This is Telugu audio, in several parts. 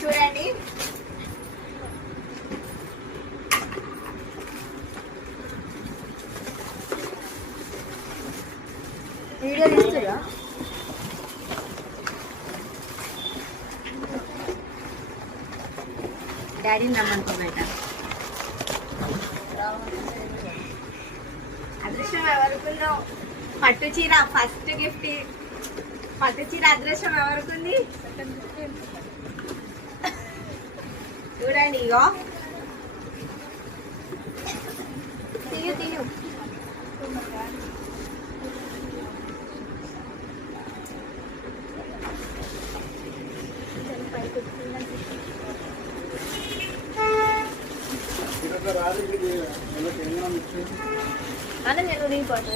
చూడండి వీడియో తీస్తురా డాడీని రమ్మనుకోబెట్ట అదృష్టం ఎవరికుందో పట్టు చీర ఫస్ట్ గిఫ్ట్ పట్టు చీర అదృష్టం ఎవరికుంది చూడండి ఇగో తీయు అన్న నేను నీ పట్టు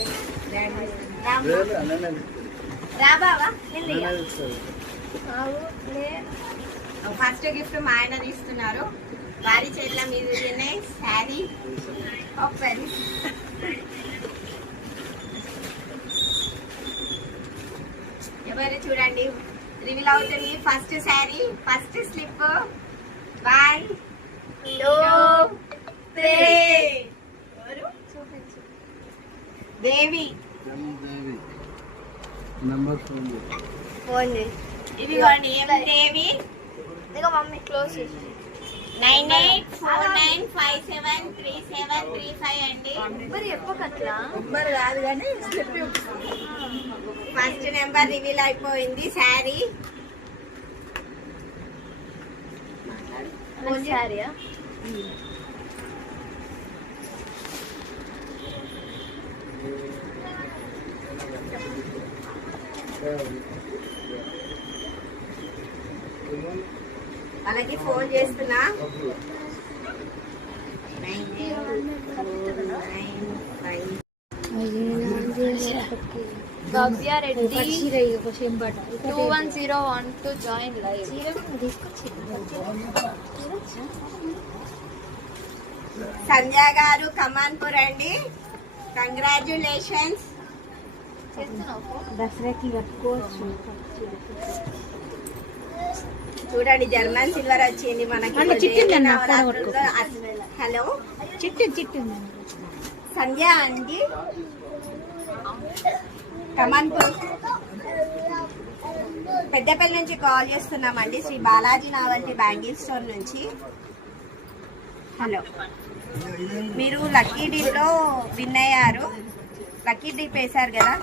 రా బావా నేను ఫస్ట్ గిఫ్ట్ మా ఆయన తీస్తున్నారు వారి చేతిలో మీద శారీ ఒకసారి ఎవరు చూడండి రివీల్ అవుతుంది ఫస్ట్ శారీ ఫస్ట్ స్లిప్ 1 2 3 దేవి ఫోన్ చేయి ఇదిగోండి ఏం దేవి ఇదిగో మమ్మీ క్లోజ్ చేసి 9849573735 అండి మరి ఎప్పకట్లా నెంబర్ కాదు కానీ స్లిప్ ఫస్ట్ నెంబర్ రివీల్ అయిపోయింది శారీ శారీయా అలాగే ఫోన్ చేస్తున్నా 9095 గవ్య రెడ్డి 21012 జాయిన్ లైవ్ సంజయ్ గారు కమాన్పూర్ అండి కంగ్రాచ్యులేషన్స్ దసరాకి కట్టుకోవచ్చు చూడండి జర్మన్ సిల్వర్ వచ్చింది మనకి హలో చిట్టు సంధ్య అండి కమాన్పూర్ పెద్దపల్లి నుంచి కాల్ చేస్తున్నామండి శ్రీ బాలాజీ నావంటి బ్యాంగిల్ స్టోర్ నుంచి హలో మీరు లక్కీ డీప్లో విన్ అయ్యారు లక్కీ డీప్ వేశారు కదా